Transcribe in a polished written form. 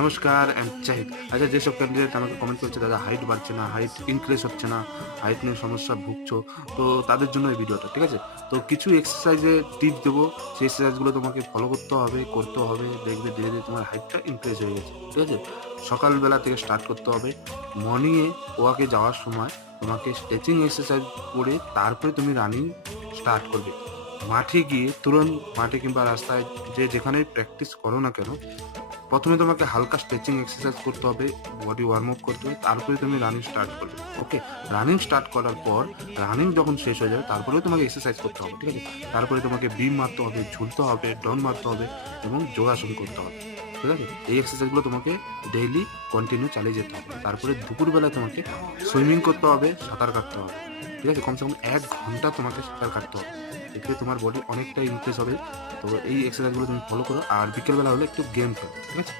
নমস্কার অ্যান্ড জাহিদ। আচ্ছা, যেসব ক্যান্ডিডেট আমাকে কমেন্ট করছে দাদা হাইট বাড়ছে না, হাইট ইনক্রিজ হচ্ছে না, হাইট নিয়ে সমস্যা ভুগছো, তো তাদের জন্য এই ভিডিওটা, ঠিক আছে? তো কিছু এক্সারসাইজের টিপস দেবো, সেই এক্সারসাইজগুলো তোমাকে ফলো করতে হবে, দেখবে ধীরে, ধীরে তোমার হাইটটা ইনক্রিজ হয়ে গেছে, ঠিক আছে? সকালবেলা থেকে স্টার্ট করতে হবে। মর্নিংয়ে ওয়াকে যাওয়ার সময় তোমাকে স্ট্রেচিং এক্সারসাইজ করে তারপরে তুমি রানিং স্টার্ট করবে। মাঠে গিয়ে তুরন্ত মাঠে কিংবা রাস্তায় যেখানেই প্র্যাকটিস করো না কেন, প্রথমে তোমাকে হালকা স্ট্রেচিং এক্সারসাইজ করতে হবে, বডি ওয়ার্ম আপ করতে হবে, তারপরে তুমি রানিং স্টার্ট করবে। ওকে? রানিং স্টার্ট করার পর রানিং যখন শেষ হয়ে যাবে তারপরেও তোমাকে এক্সারসাইজ করতে হবে, ঠিক আছে? তারপরে তোমাকে বিম মারতে হবে, ঝুলতে হবে, ডাউন মারতে হবে এবং যোগাসন করতে হবে। ঠিক আছে? এই এক্সারসাইজগুলো তোমাকে ডেইলি কন্টিনিউ চালিয়ে যেতে হবে। তারপরে দুপুরবেলায় তোমাকে সুইমিং করতে হবে, সাঁতার কাটতে হবে। ঠিক আছে? কমসে কম ১ ঘন্টা তোমাকে সাঁতার কাটতে হবে। এতে তোমার বডি অনেকটা ইনক্রিজ হবে। তো এই এক্সারসাইজগুলো তুমি ফলো করো আর বিকেলবেলা হলে একটু গেম খেলো। ঠিক আছে?